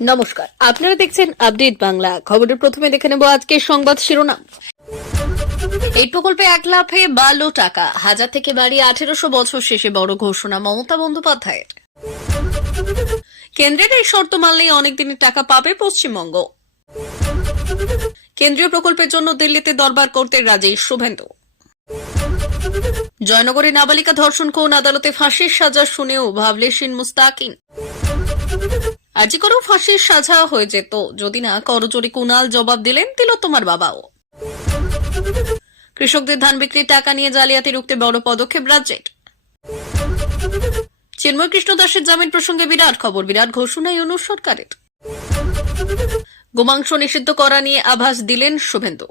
নমস্কার, আপনারা দেখছেন আপডেট বাংলা। খবরের প্রথমে দেখে নেব আজকের সংবাদ শিরোনাম। এই প্রকল্পে 1 লাফে 12 টাকা, 1000 থেকে বাড়িয়ে 1800 বছর শেষে বড় ঘোষণা মমতা বন্দ্যোপাধ্যায়ের। কেন্দ্রের এই শর্ত মানলেই অনেক দিনের টাকা পাবে পশ্চিমবঙ্গ। কেন্দ্রীয় প্রকল্পের জন্য দিল্লিতে দরবার করতে রাজি শুভেন্দু। জয়নগরে নাবালিকা ধর্ষণ কোন আদালতে ফাঁসির সাজা শুনেও ভাবলেশীন মুস্তাকিন। আজি করেও ফাঁসির সাজা হয়ে যেত যদি না করজোড়ে কুণাল জবাব দিলেন তিলোত্তমার বাবাও। কৃষকদের ধান বিক্রির টাকা নিয়ে জালিয়াতি রুখতে বড় পদক্ষেপ রাজ্যের। চিন্ময় কৃষ্ণ দাসের জামিন প্রসঙ্গে বিরাট খবর, বিরাট ঘোষণা ইউনূস সরকারের। গোমাংস নিষিদ্ধ করা নিয়ে আভাস দিলেন শুভেন্দু।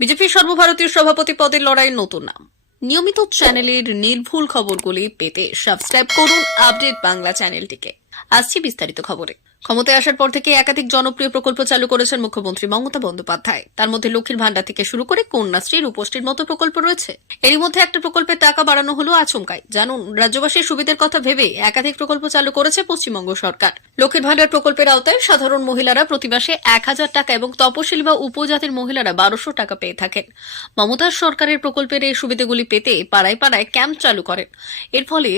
বিজেপির সর্বভারতীয় সভাপতি পদের লড়াই নতুন নাম। নিয়মিত চ্যানেলের নির্ভুল খবরগুলি পেতে সাবস্ক্রাইব করুন আপডেট বাংলা চ্যানেলটিকে। আসছি বিস্তারিত খবরে। ক্ষমতায় আসার পর থেকে একাধিক জনপ্রিয় প্রকল্প চালু করেছেন মুখ্যমন্ত্রী মমতা বন্দ্যোপাধ্যায়। তার মধ্যে লক্ষ্মীর ভান্ডার থেকে শুরু করে কন্যাশ্রী, রূপশ্রীর মতো প্রকল্প রয়েছে। এরই মধ্যে একটা প্রকল্পের টাকা বাড়ানো হলো আচমকাই। জানুন, রাজ্যবাসীর সুবিধার কথা ভেবে একাধিক প্রকল্প চালু করেছে পশ্চিমবঙ্গ সরকার। লক্ষ্মীর ভান্ডার প্রকল্পের আওতায় সাধারণ মহিলারা প্রতি মাসে 1000 টাকা এবং তপশিলি বা উপজাতির মহিলারা 1200 টাকা পেয়ে থাকেন। মমতার সরকারের প্রকল্পের এই সুবিধাগুলি পেতে পাড়ায় পাড়ায় ক্যাম্প চালু করেন। এর ফলে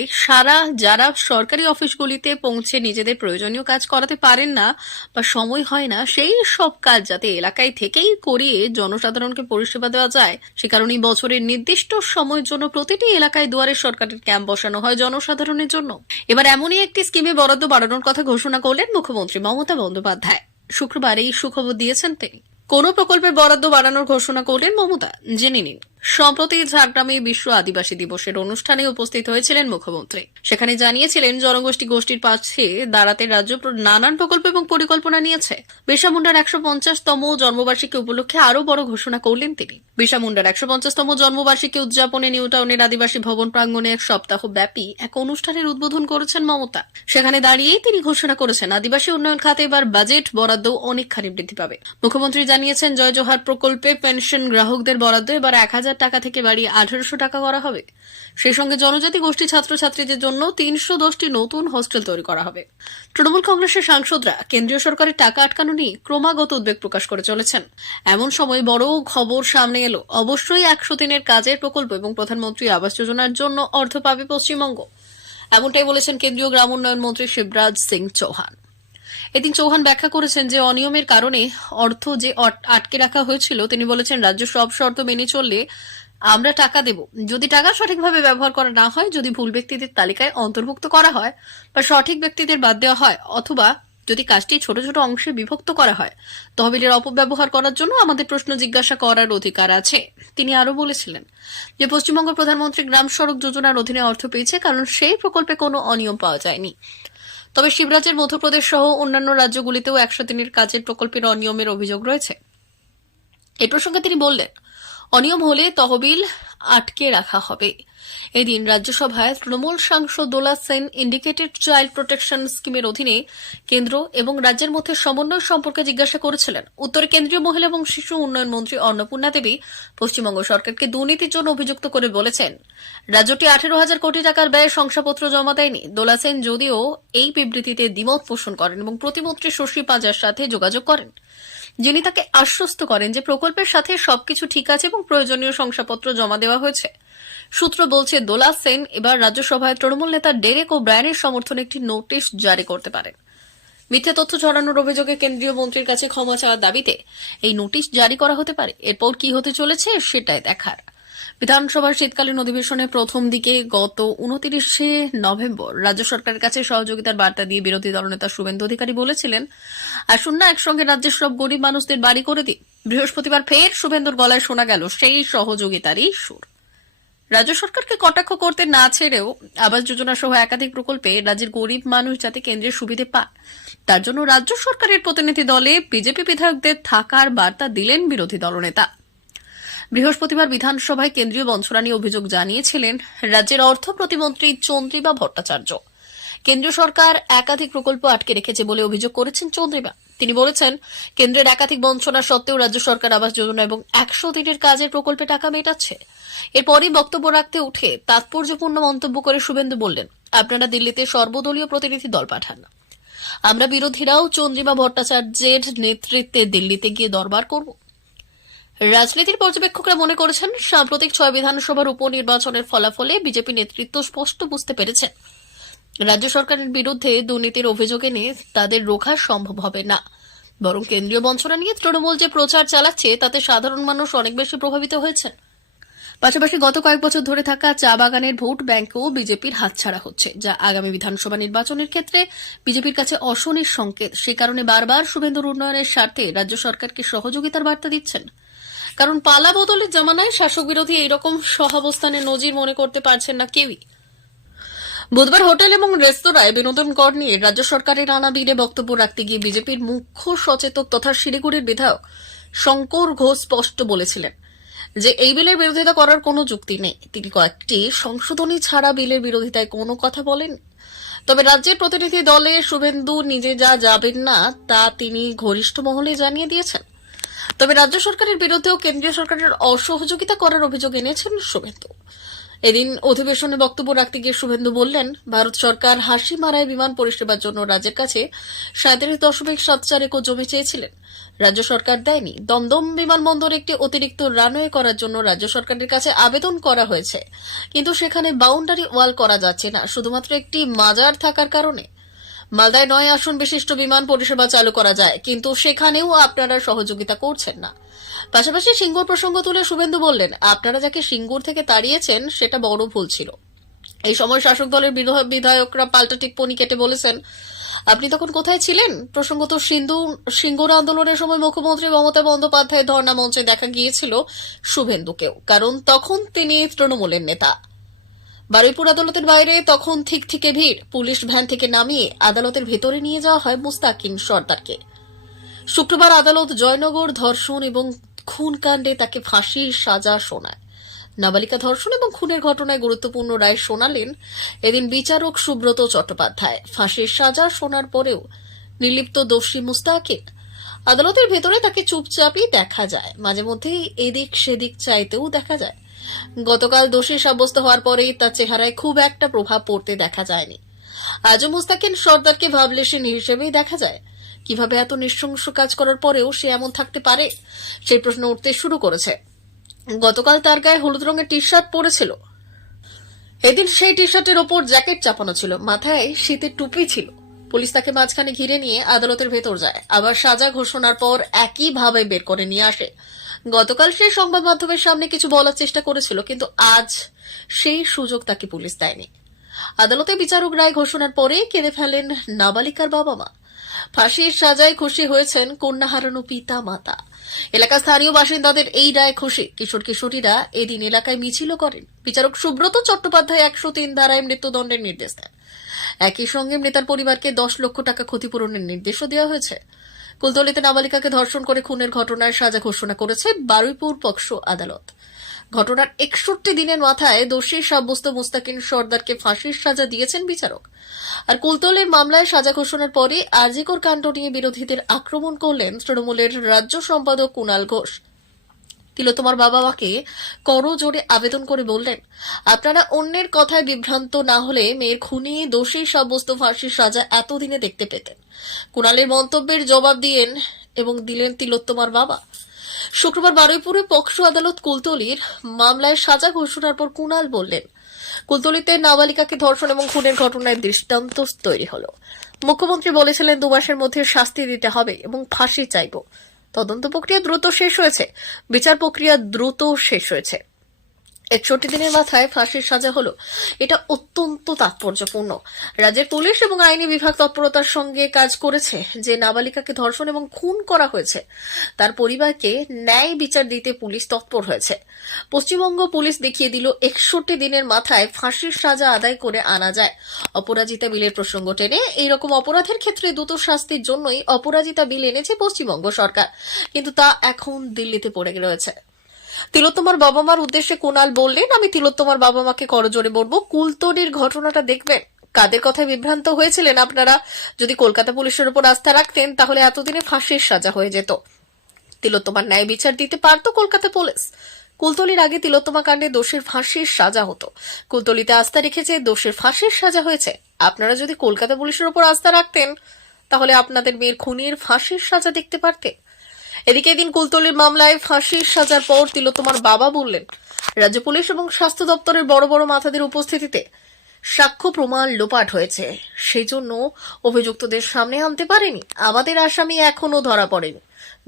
যারা সরকারি অফিসগুলিতে পৌঁছে নিজেদের প্রয়োজনীয় কাজ করাতে পারেন না বা সময় হয় না, সেই সব কাজ যাতে এলাকায় থেকেই করিয়ে জনসাধারণকে পরিষেবা দেওয়া যায়, সে কারণেই বছরের নির্দিষ্ট সময়ের জন্য প্রতিটি এলাকায় দুয়ারে সরকারের ক্যাম্প বসানো হয় জনসাধারণের জন্য। এবার এমনই একটি স্কিমে বরাদ্দ বাড়ানোর কথা ঘোষণা করলেন মুখ্যমন্ত্রী মমতা বন্দ্যোপাধ্যায়। শুক্রবার এই সুখবর দিয়েছেন তিনি। কোন প্রকল্পের বরাদ্দ বাড়ানোর ঘোষণা করলেন মমতা, জেনে নিন। সম্প্রতি ঝাড়গ্রামে বিশ্ব আদিবাসী দিবসের অনুষ্ঠানে উপস্থিত হয়েছিলেন মুখ্যমন্ত্রী। সেখানে জানিয়েছিলেন জনগোষ্ঠীর পাশে দাঁড়াতে রাজ্য নানান প্রকল্প এবং পরিকল্পনা নিয়েছে। বিরসা মুন্ডার 150তম জন্মবার্ষিকী উপলক্ষে আরও বড় ঘোষণা করলেন তিনি। বিরসা মুন্ডার 150তম জন্মবার্ষিকী উদযাপনে নিউ টাউনের আদিবাসী ভবন প্রাঙ্গণে এক সপ্তাহব্যাপী এক অনুষ্ঠানের উদ্বোধন করেছেন মমতা। সেখানে দাঁড়িয়েই তিনি ঘোষণা করেছেন আদিবাসী উন্নয়ন খাতে এবার বাজেট বরাদ্দ অনেকখানি বৃদ্ধি পাবে। মুখ্যমন্ত্রী জানিয়েছেন জয় জোহার প্রকল্পে পেনশন গ্রাহকদের বরাদ্দ এবার 1000 টাকা থেকে বাড়িয়ে 1800 টাকা করা হবে। সেই সঙ্গে জনজাতি গোষ্ঠী ছাত্রছাত্রীদের জন্য 310টি নতুন হোস্টেল তৈরি করা হবে। তৃণমূল কংগ্রেসের সাংসদরা কেন্দ্রীয় সরকারের টাকা আটকানো নিয়ে ক্রমাগত উদ্বেগ প্রকাশ করে চলেছেন। এমন সময় বড় খবর সামনে এলো। অবশ্যই 100 দিনের কাজের প্রকল্প এবং প্রধানমন্ত্রী আবাস যোজনার জন্য অর্থ পাবে পশ্চিমবঙ্গ, এমনটাই বলেছেন কেন্দ্রীয় গ্রাম উন্নয়ন মন্ত্রী শিবরাজ সিং চৌহান। এদিন চৌহান ব্যাখ্যা করেছেন যে অনিয়মের কারণে অর্থ যে আটকে রাখা হয়েছিল, তিনি বলেছেন রাজ্য সব শর্ত মেনে চললে আমরা টাকা দেব। যদি টাকা সঠিকভাবে ব্যবহার করা না হয়, যদি ভুল ব্যক্তিদের তালিকায় অন্তর্ভুক্ত করা হয় বা সঠিক ব্যক্তিদের বাদ দেওয়া হয়, অথবা যদি কাজটি ছোট ছোট অংশে বিভক্ত করা হয়, তহবিলের অপব্যবহার করার জন্য আমাদের প্রশ্ন জিজ্ঞাসা করার অধিকার আছে। তিনি আরও বলেছিলেন যে পশ্চিমবঙ্গ প্রধানমন্ত্রী গ্রাম সড়ক যোজনার অধীনে অর্থ পেয়েছে, কারণ সেই প্রকল্পে কোনো অনিয়ম পাওয়া যায়নি। তবে শিবরাজের মধ্যপ্রদেশ সহ অন্যান্য রাজ্যগুলিতেও 100 দিনের কাজের প্রকল্পের অনিয়মের অভিযোগ রয়েছে। এ প্রসঙ্গে তিনি বললেন, অনিয়ম হলে তহবিল আটকে রাখা হবে। এদিন রাজ্যসভায় তৃণমূল সাংসদ দোলা সেন ইন্ডিকেটেড চাইল্ড প্রোটেকশন স্কিমের অধীনে কেন্দ্র এবং রাজ্যের মধ্যে সমন্বয় সম্পর্কে জিজ্ঞাসা করেছিলেন। উত্তরে কেন্দ্রীয় মহিলা এবং শিশু উন্নয়ন মন্ত্রী অন্নপূর্ণা দেবী পশ্চিমবঙ্গ সরকারকে দুর্নীতির জন্য অভিযুক্ত করে বলেছেন রাজ্যটি 18,000 কোটি টাকার ব্যয়ে শংসাপত্র জমা দেয়নি। দোলা সেন যদিও এই বিবৃতিতে দ্বিমত পোষণ করেন এবং প্রতিমন্ত্রী শশী পাজার সাথে যোগাযোগ করেন, যিনি তাকে আশ্বস্ত করেন যে প্রকল্পের সাথে সবকিছু ঠিক আছে এবং প্রয়োজনীয় শংসাপত্র জমা দেওয়া হয়েছে। সূত্র বলছে দোলা সেন এবার রাজ্যসভায় তৃণমূল নেতা ডেরেক ও ব্রায়ানের সমর্থনে একটি নোটিশ জারি করতে পারেন। মিথ্যা তথ্য ছড়ানোর অভিযোগে কেন্দ্রীয় মন্ত্রীর কাছে ক্ষমা চাওয়ার দাবিতে এই নোটিশ জারি করা হতে পারে। এরপর কি হতে চলেছে সেটাই দেখার। বিধানসভার শীতকালীন অধিবেশনে প্রথম দিকে গত 29শে নভেম্বর রাজ্য সরকারের কাছে সহযোগিতার বার্তা দিয়ে বিরোধী দলনেতা শুভেন্দু অধিকারী বলেছিলেন, আসুন না একসঙ্গে রাজ্যের সব গরিব মানুষদের বাড়ি করে দিই। বৃহস্পতিবার ফের শুভেন্দুর গলায় শোনা গেল সেই সহযোগিতারই সুর। রাজ্য সরকারকে কটাক্ষ করতে না ছেড়েও আবাস যোজনা সহ একাধিক প্রকল্পে রাজ্যের গরিব মানুষ যাতে কেন্দ্রের সুবিধে পায়, তার জন্য রাজ্য সরকারের প্রতিনিধি দলে বিজেপি বিধায়কদের থাকার বার্তা দিলেন বিরোধী দলনেতা। বৃহস্পতিবার বিধানসভায় কেন্দ্রীয় বঞ্চনা নিয়ে অভিযোগ জানিয়েছিলেন রাজ্যের অর্থ প্রতিমন্ত্রী চন্দ্রিমা ভট্টাচার্য। কেন্দ্রীয় সরকার একাধিক প্রকল্প আটকে রেখেছে বলে অভিযোগ করেছেন চন্দ্রিমা। তিনি বলেছেন, কেন্দ্রের একাধিক বঞ্চনা সত্ত্বেও রাজ্য সরকার আবাস যোজনা এবং 100 দিনের কাজের প্রকল্পে টাকা মেটাচ্ছে। এরপরই বক্তব্য রাখতে উঠে তাৎপর্যপূর্ণ মন্তব্য করে শুভেন্দু বললেন, আপনারা দিল্লিতে সর্বদলীয় প্রতিনিধি দল পাঠান। আমরা বিরোধীরাও চন্দ্রিমা ভট্টাচার্যের নেতৃত্বে দিল্লিতে গিয়ে দরবার করব। রাজনীতির পর্যবেক্ষকরা মনে করেছেন, সাম্প্রতিক 6 বিধানসভার উপনির্বাচনের ফলাফলে বিজেপি নেতৃত্ব স্পষ্ট বুঝতে পেরেছেন রাজ্য সরকারের বিরুদ্ধে দুর্নীতির অভিযোগ এনে তাদের রোখা সম্ভব হবে না, বরং কেন্দ্রীয় বঞ্চনা নিয়ে তৃণমূল যে প্রচার চালাচ্ছে তাতে সাধারণ মানুষ অনেক বেশি প্রভাবিত হয়েছেন। পাশাপাশি গত কয়েক বছর ধরে থাকা চা বাগানের ভোট ব্যাংকও বিজেপির হাতছাড়া হচ্ছে, যা আগামী বিধানসভা নির্বাচনের ক্ষেত্রে বিজেপির কাছে অশনির সংকেত। সে কারণে বারবার শুভেন্দুর উন্নয়নের স্বার্থে রাজ্য সরকারকে সহযোগিতার বার্তা দিচ্ছেন। কারণ পালা বদলের জামানায় শাসক বিরোধী এইরকম সহাবস্থানের নজির মনে করতে পারছেন না কেউই। বুধবার হোটেল এবং রেস্তোরাঁয় বিনোদন কর নিয়ে রাজ্য সরকারের আনা বিলে বক্তব্য রাখতে গিয়ে বিজেপির মুখ্য সচেতক তথা শিলিগুড়ির বিধায়ক শঙ্কর ঘোষ স্পষ্ট বলেছিলেন যে এই বিলের বিরোধিতা করার কোনো যুক্তি নেই। তিনি কয়েকটি সংশোধনী ছাড়া বিলের বিরোধিতায় কোনো কথা বলেন। তবে রাজ্যের প্রতিনিধি দলে শুভেন্দু নিজে যা যাবেন না তা তিনি ঘনিষ্ঠ মহলে জানিয়ে দিয়েছেন। তবে রাজ্য সরকারের বিরুদ্ধেও কেন্দ্রীয় সরকারের অসহযোগিতা করার অভিযোগ এনেছেন শুভেন্দু। এদিন অধিবেশনে বক্তব্য রাখতে গিয়ে শুভেন্দু বললেন, ভারত সরকার হাসি মারায় বিমান পরিষেবার জন্য রাজ্যের কাছে 37.74 একর জমি চেয়েছিলেন, রাজ্য সরকার দেয়নি। দমদম বিমানবন্দর একটি অতিরিক্ত রানওয়ে করার জন্য রাজ্য সরকারের কাছে আবেদন করা হয়েছে, কিন্তু সেখানে বাউন্ডারি ওয়াল করা যাচ্ছে না, শুধুমাত্র একটি মাজার থাকার কারণে। মালদায় 9 আসন বিশিষ্ট বিমান পরিষেবা চালু করা যায়, কিন্তু সেখানেও আপনারা সহযোগিতা করছেন না। পাশাপাশি সিঙ্গুর প্রসঙ্গ তুলে শুভেন্দু বললেন, আপনারা যাকে সিঙ্গুর থেকে তাড়িয়েছেন সেটা বড় ভুল ছিল। এই সময় শাসক দলের বিধায়করা পাল্টা টিপ্পনি কেটে বলেছেন, আপনি তখন কোথায় ছিলেন? প্রসঙ্গত সিঙ্গুর আন্দোলনের সময় মুখ্যমন্ত্রী মমতা বন্দ্যোপাধ্যায় ধর্ণা মঞ্চে দেখা গিয়েছিল শুভেন্দুকেও, কারণ তখন তিনি তৃণমূলের নেতা। বারুইপুর আদালতের বাইরে তখন ঠিক ভিড়, পুলিশ ভ্যান থেকে নামিয়ে আদালতের ভেতরে নিয়ে যাওয়া হয় মুস্তাকিন সর্দারকে। শুক্রবার আদালত জয়নগর ধর্ষণ এবং খুন কাণ্ডে তাকে ফাঁসির সাজা শোনায়। নাবালিকা ধর্ষণ এবং খুনের ঘটনায় গুরুত্বপূর্ণ রায় শোনালেন এদিন বিচারক সুব্রত চট্টোপাধ্যায়। ফাঁসির সাজা শোনার পরেও নির্লিপ্ত দোষী মুস্তাকিন। আদালতের ভেতরে তাকে চুপচাপই দেখা যায়, মাঝে মধ্যেই এদিক সেদিক চাইতেও দেখা যায়। গতকাল দোষী সাব্যস্ত হওয়ার পরেই তার চেহারায় খুব একটা প্রভাব পড়তে দেখা যায়নি। আজও মুস্তাকিন সর্দারকে ভাবলেশহীন হিসেবেই দেখা যায়। কিভাবে এত নৃশংস কাজ করার পরেও সে এমন থাকতে পারে, সেই প্রশ্ন উঠতে শুরু করেছে। গতকাল তার গায়ে হলুদ রঙের টি শার্ট পরেছিল, এদিন সেই টি শার্টের ওপর জ্যাকেট চাপানো ছিল, মাথায় শীতের টুপি ছিল। পুলিশ তাকে মাঝখানে ঘিরে নিয়ে আদালতের ভেতর যায়, আবার সাজা ঘোষণার পর একইভাবে বের করে নিয়ে আসে। গতকাল সে সংবাদ মাধ্যমের সামনে কিছু বলার চেষ্টা করেছিল, কিন্তু আজ সেই সুযোগ তাকে পুলিশ দেয়নি। আদালতে বিচারক রায় ঘোষণার পরে কেঁদে ফেলেন নাবালিকার বাবা মা। ফাঁসির সাজায় খুশি হয়েছেন কন্যা হারানো পিতা মাতা। এলাকার স্থানীয় বাসিন্দাদের এই রায় খুশি। কিশোর কিশোরীরা এদিন এলাকায় মিছিলও করেন। বিচারক সুব্রত চট্টোপাধ্যায় 103 ধারায় মৃত্যুদণ্ডের নির্দেশ দেন। একই সঙ্গে মৃতার পরিবারকে 10 লক্ষ টাকা ক্ষতিপূরণের নির্দেশও দেওয়া হয়েছে। কুলতলিতে নাবালিকাকে ধর্ষণ করে খুনের ঘটনায় সাজা ঘোষণা করেছে বারুইপুর পক্সো আদালত। ঘটনার 61 দিনের মাথায় দোষী সাব্যস্ত মুস্তাকিন সর্দারকে ফাঁসির সাজা দিয়েছেন বিচারক। আর কুলতলির মামলায় সাজা ঘোষণার পরে আরজিকর কাণ্ড নিয়ে বিরোধীদের আক্রমণ করলেন তৃণমূলের রাজ্য সম্পাদক কুণাল ঘোষ। তিলোত্তমার বাবা মাকে করজোড়ে আবেদন করে বললেন, আপনারা অন্যের কথায় বিভ্রান্ত না হলে মেয়ের খুনি দোষী সাব্যস্ত ফাঁসির সাজা এতদিনে দেখতে পেতেন। কুণালের মন্তব্যের জবাব দিলেন তিলোত্তমার বাবা। শুক্রবার বারুইপুরে পক্সো আদালত কুলতলির মামলায় সাজা ঘোষণার পর কুণাল বললেন, কুলতলিতে নাবালিকাকে ধর্ষণ এবং খুনের ঘটনায় দৃষ্টান্ত তৈরি হলো। মুখ্যমন্ত্রী বলেছিলেন 2 মাসের মধ্যে শাস্তি দিতে হবে এবং ফাঁসি চাইব। তদন্ত প্রক্রিয়া দ্রুত শেষ হয়েছে, বিচার প্রক্রিয়া দ্রুত শেষ হয়েছে। 61 দিনের মাথায় ফাঁসির সাজা হলো, এটা অত্যন্ত তাৎপর্যপূর্ণ। রাজ্যের পুলিশ এবং আইনি বিভাগ তৎপরতার সঙ্গে কাজ করেছে। যে নাবালিকাকে ধর্ষণ এবং খুন করা হয়েছে তার পরিবারকে ন্যায় বিচার দিতে পুলিশ তৎপর হয়েছে। পশ্চিমবঙ্গ পুলিশ দেখিয়ে দিল 61 দিনের মাথায় ফাঁসির সাজা আদায় করে আনা যায়। অপরাজিতা বিলের প্রসঙ্গ টেনে এইরকম অপরাধের ক্ষেত্রে দ্রুত শাস্তির জন্যই অপরাজিতা বিল এনেছে পশ্চিমবঙ্গ সরকার, কিন্তু তা এখন দিল্লিতে পড়ে রয়েছে। তিলোত্তমার বাবা মার উদ্দেশ্যে কুণাল বললেন, আমি তিলোত্তমার বাবা মাকে করজোড়ে বলবো, কুলতলির ঘটনাটা দেখবেন। কাদের কথায় বিভ্রান্ত হয়েছিলেন আপনারা? যদি কলকাতা পুলিশের উপর আস্থা রাখতেন তাহলে এতদিনে ফাঁসির সাজা হয়ে যেত। তিলোত্তমার ন্যায় বিচার দিতে পারত কলকাতা পুলিশ। কুলতলির আগে তিলোত্তমা কাণ্ডে দোষের ফাঁসির সাজা হতো। কুলতলিতে আস্থা রেখেছে, দোষের ফাঁসির সাজা হয়েছে। আপনারা যদি কলকাতা পুলিশের উপর আস্থা রাখতেন তাহলে আপনাদের মেয়ের খুনির ফাঁসির সাজা দেখতে পারতে। এদিকে এদিন কুলতলির মামলায় ফাঁসির সাজার পর তিলোত্তমার বাবা বললেন, রাজ্য পুলিশ এবং স্বাস্থ্য দপ্তরের বড় বড় মাথাদের উপস্থিতিতে সাক্ষ্য প্রমাণ লোপাট হয়েছে, সেই জন্য অভিযুক্তদের সামনে আনতে পারেনি। আমাদের আসামি এখনো ধরা পড়েনি।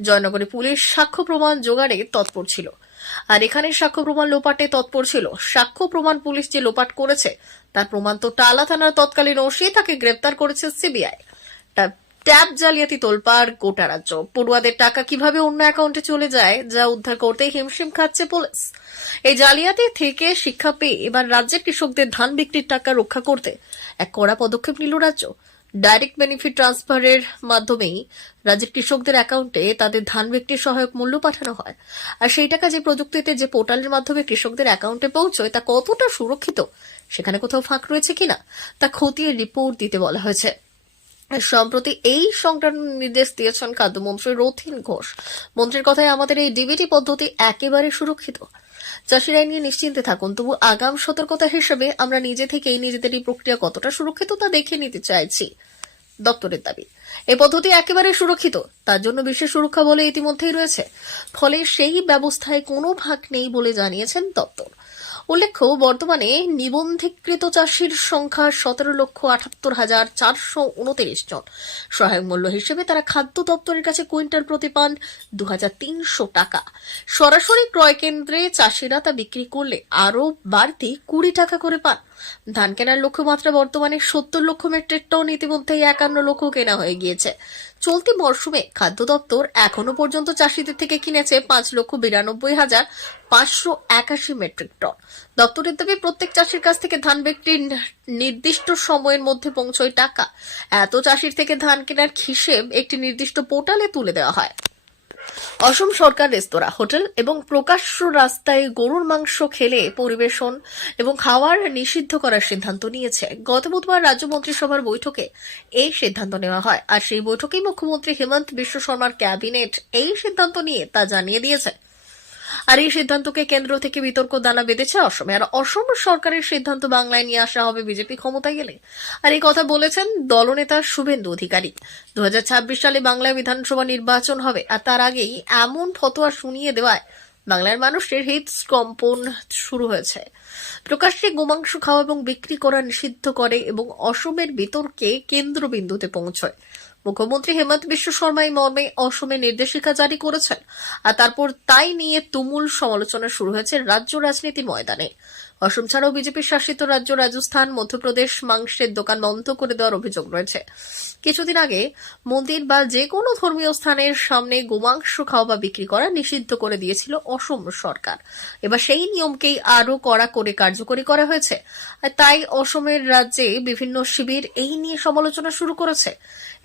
জয়নগরে পুলিশ সাক্ষ্য প্রমাণ জোগাড়ে তৎপর ছিল, আর এখানে সাক্ষ্য প্রমাণ লোপাটে তৎপর ছিল। সাক্ষ্য প্রমাণ পুলিশ যে লোপাট করেছে তার প্রমাণ তো টালা থানার তৎকালীন ওসি, তাকে গ্রেপ্তার করেছে সিবিআই। ট্যাব জালিয়াতি তোলপাড় গোটা রাজ্য। পড়ুয়াদের টাকা কিভাবে অন্য অ্যাকাউন্টে চলে যায় যা উদ্ধার করতে হিমশিম খাচ্ছে পুলিশ। এই জালিয়াতি থেকে শিক্ষা পেয়ে এবার রাজ্যের কৃষকদের ধান বিক্রির টাকা রক্ষা করতে এক কড়া পদক্ষেপ নিল রাজ্য। ডাইরেক্ট বেনিফিট ট্রান্সফারের মাধ্যমেই রাজ্যের কৃষকদের অ্যাকাউন্টে তাদের ধান বিক্রির সহায়ক মূল্য পাঠানো হয়। আর সেই টাকা যে প্রযুক্তিতে, যে পোর্টালের মাধ্যমে কৃষকদের অ্যাকাউন্টে পৌঁছয় তা কতটা সুরক্ষিত, সেখানে কোথাও ফাঁক রয়েছে কিনা তা খতিয়ে রিপোর্ট দিতে বলা হয়েছে। সম্প্রতি এই সংক্রান্ত নির্দেশ দিয়েছেন খাদ্যমন্ত্রী রথীন ঘোষ। মন্ত্রীর কথায়, আমাদের এই ডিবিটি পদ্ধতি একেবারে সুরক্ষিত। চাষিরা নিয়ে নিশ্চিন্তে থাকুন। তবু আগাম সতর্কতা হিসেবে আমরা নিজে থেকেই নিজেদের এই প্রক্রিয়া কতটা সুরক্ষিত তা দেখে নিতে চাইছি। দপ্তরের দাবি, এই পদ্ধতি একেবারে সুরক্ষিত, তার জন্য বিশেষ সুরক্ষা বলে ইতিমধ্যেই রয়েছে। ফলে সেই ব্যবস্থায় কোনো ভাগ নেই বলে জানিয়েছেন দপ্তর। উল্লেখ্য, বর্তমানে নিবন্ধীকৃত চাষির সংখ্যা 17,78,429 জন। সহায়ক মূল্য হিসেবে তারা খাদ্য দপ্তরের কাছে কুইন্টাল প্রতি পান 2,300 টাকা। সরাসরি ক্রয় কেন্দ্রে চাষিরা তা বিক্রি করলে আরও বাড়তি 20 টাকা করে পান। ধান কেনার লক্ষ্যমাত্রা বর্তমানে 70 লক্ষ মেট্রিক টন, ইতিমধ্যেই 51 লক্ষ কেনা হয়ে গিয়েছে। চলতি মরশুমে খাদ্য দপ্তর এখনো পর্যন্ত চাষিদের থেকে কিনেছে 5,92,581 মেট্রিক টন। দপ্তরের দাবি, প্রত্যেক চাষির কাছ থেকে ধান বিক্রির নির্দিষ্ট সময়ের মধ্যে পৌঁছয় টাকা। এত চাষির থেকে ধান কেনার হিসেব একটি নির্দিষ্ট পোর্টালে তুলে দেওয়া হয়। অসম সরকার রেস্তোরাঁ, হোটেল এবং প্রকাশ্য রাস্তায় গরুর মাংস খেলে পরিবেশন এবং খাওয়ার নিষিদ্ধ করার সিদ্ধান্ত নিয়েছে। গত বুধবার রাজ্য মন্ত্রিসভার বৈঠকে এই সিদ্ধান্ত নেওয়া হয়, আর সেই বৈঠকেই মুখ্যমন্ত্রী হেমন্ত বিশ্ব শর্মার ক্যাবিনেট এই সিদ্ধান্ত নিয়ে তা জানিয়ে দিয়েছে। আর এই সিদ্ধান্তকে কেন্দ্র থেকে বিতর্ক দানা বেঁধেছে অসমে। আর অসম সরকারের সিদ্ধান্ত বাংলায় নিয়ে আসা হবে বিজেপি ক্ষমতায় গেলে। আর এই কথা বলেছেন দলনেতা শুভেন্দু অধিকারী। 2026 সালে বাংলায় বিধানসভা নির্বাচন হবে, আর তার আগেই এমন ফতোয়া শুনিয়ে দেওয়ায় বাংলার মানুষের হৃদকম্পন শুরু হয়েছে। প্রকাশ্যে গোমাংস খাওয়া এবং বিক্রি করা নিষিদ্ধ করে এবং অসমের বিতর্কে কেন্দ্রবিন্দুতে পৌঁছয়। মুখ্যমন্ত্রী হেমন্ত বিশ্ব শর্মা এই মর্মে অসমে নির্দেশিকা জারি করেছেন, আর তারপর তাই নিয়ে তুমুল সমালোচনা শুরু হয়েছে রাজ্য রাজনীতির ময়দানে। অসম ছাড়াও বিজেপি শাসিত রাজ্য রাজস্থান, মধ্যপ্রদেশ মাংসের দোকান বন্ধ করে দেওয়ার অভিযোগ রয়েছে। কিছুদিন আগে মন্দির বা যে কোনো ধর্মীয় স্থানের সামনে গোমাংস খাওয়া বা বিক্রি করা নিষিদ্ধ করে দিয়েছিল অসম সরকার। এবার সেই নিয়মকেই আরো কড়া করে কার্যকরী করা হয়েছে। আর তাই অসমের রাজ্যে বিভিন্ন শিবির এই নিয়ে সমালোচনা শুরু করেছে।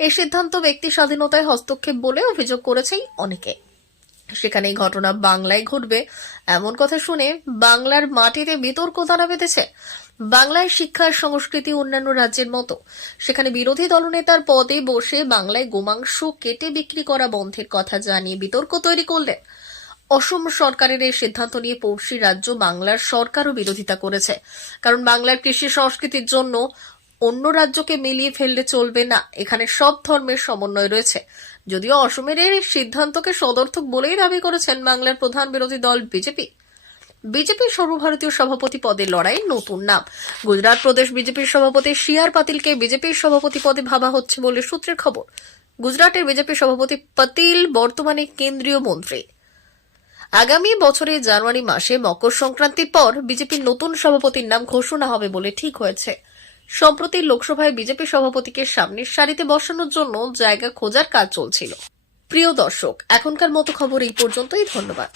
এই সিদ্ধান্ত ব্যক্তি স্বাধীনতায় হস্তক্ষেপ বলে অভিযোগ করেছেই অনেকে। সেখানে এই ঘটনা বাংলায় ঘটবে এমন কথা শুনে বাংলার মাটিতে বিতর্ক দানা বেঁধেছে। বাংলায় শিক্ষার সংস্কৃতি অন্যান্য রাজ্যের মতো, সেখানে বিরোধী দলনেতার পদে বসে বাংলায় গোমাংস কেটে বিক্রি করা বন্ধের কথা জানিয়ে বিতর্ক তৈরি করলেন। অসম সরকারের এই সিদ্ধান্ত নিয়ে পড়শি রাজ্য বাংলার সরকারও বিরোধিতা করেছে, কারণ বাংলার কৃষি সংস্কৃতির জন্য অন্য রাজ্যকে মিলিয়ে ফেললে চলবে না। এখানে সব ধর্মের সমন্বয় রয়েছে। যদিও অসমের এই সিদ্ধান্তকে সদর্থক বলেই দাবি করেছেন বাংলার প্রধান বিরোধী দল বিজেপি। বিজেপির সর্বভারতীয় সভাপতি পদের লড়াই নতুন নাম। গুজরাট প্রদেশ বিজেপির সভাপতি সি.আর. পাতিলকে বিজেপির সভাপতি পদে ভাবা হচ্ছে বলে সূত্রের খবর। গুজরাটের বিজেপি সভাপতি পাতিল বর্তমানে কেন্দ্রীয় মন্ত্রী। আগামী বছরের জানুয়ারি মাসে মকর সংক্রান্তির পর বিজেপির নতুন সভাপতির নাম ঘোষণা হবে বলে ঠিক হয়েছে। সম্প্রতি লোকসভায় বিজেপি সভাপতিকে সামনের সারিতে বসানোর জন্য জায়গা খোঁজার কাজ চলছিল। প্রিয় দর্শক, এখনকার মতো খবর এই পর্যন্তই। ধন্যবাদ।